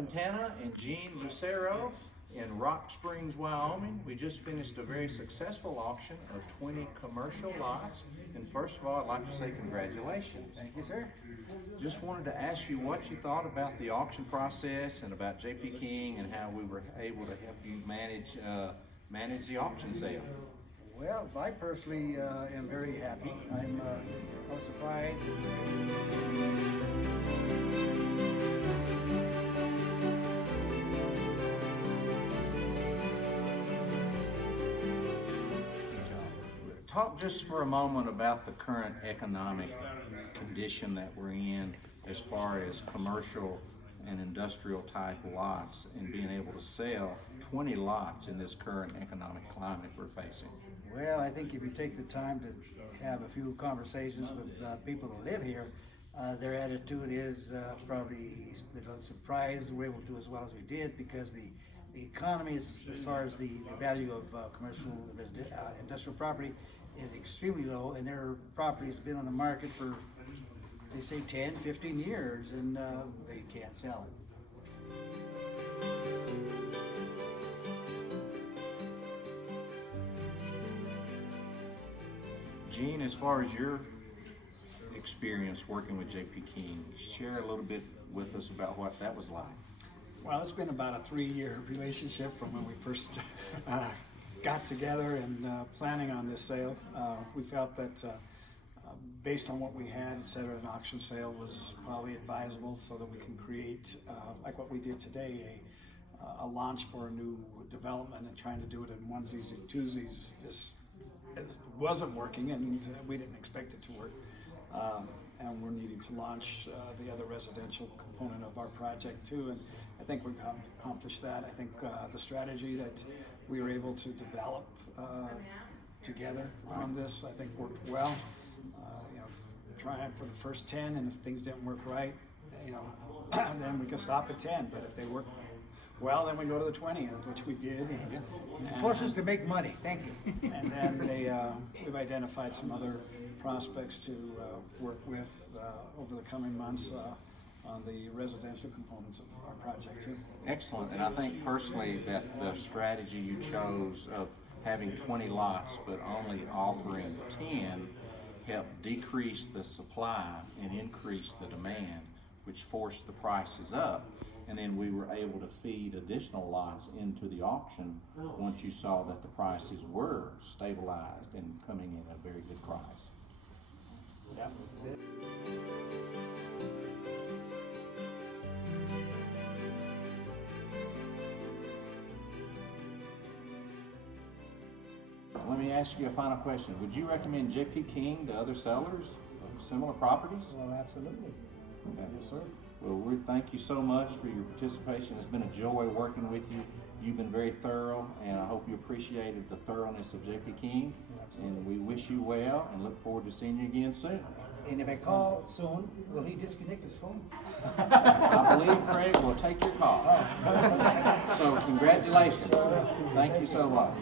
Quintana and Gene Lucero in Rock Springs, Wyoming. We just finished a very successful auction of 20 commercial lots. And first of all, I'd like to say congratulations. Thank you, sir. Just wanted to ask you what you thought about the auction process and about J.P. King and how we were able to help you manage the auction sale. Well, I personally am very happy. I was surprised. Talk just for a moment about the current economic condition that we're in as far as commercial and industrial type lots and being able to sell 20 lots in this current economic climate we're facing. Well, I think if you take the time to have a few conversations with people who live here, their attitude is probably a little surprised we're able to do as well as we did, because the economy, as far as the value of commercial industrial property, is extremely low, and their property's been on the market for, they say, 10, 15 years, and they can't sell it. Gene, as far as your experience working with J.P. King, share a little bit with us about what that was like. Well, it's been about a 3-year relationship from when we first got together and planning on this sale. We felt that based on what we had, an auction sale was probably advisable so that we can create, like what we did today, a launch for a new development, and trying to do it in onesies and twosies just it wasn't working, and we didn't expect it to work. And we're needing to launch the other residential component of our project too, and I think we're going to accomplish that. I think the strategy that we were able to develop together on this, I think, worked well. Trying for the first 10, and if things didn't work right, then we can stop at 10. But if they work well, then we go to the 20, which we did. And force us to make money. Thank you. And then we've identified some other prospects to work with over the coming months on the residential components of our project too. Excellent, and I think personally that the strategy you chose of having 20 lots but only offering 10 helped decrease the supply and increase the demand, which forced the prices up. And then we were able to feed additional lots into the auction once you saw that the prices were stabilized and coming in at a very good price. Yeah. Let me ask you a final question. Would you recommend J.P. King to other sellers of similar properties? Well, absolutely. Okay. Yes, sir. Well, we thank you so much for your participation. It's been a joy working with you. You've been very thorough, and I hope you appreciated the thoroughness of J.P. King. And we wish you well and look forward to seeing you again soon. And if I call soon, will he disconnect his phone? I believe Craig will take your call. So congratulations. Thank you so much.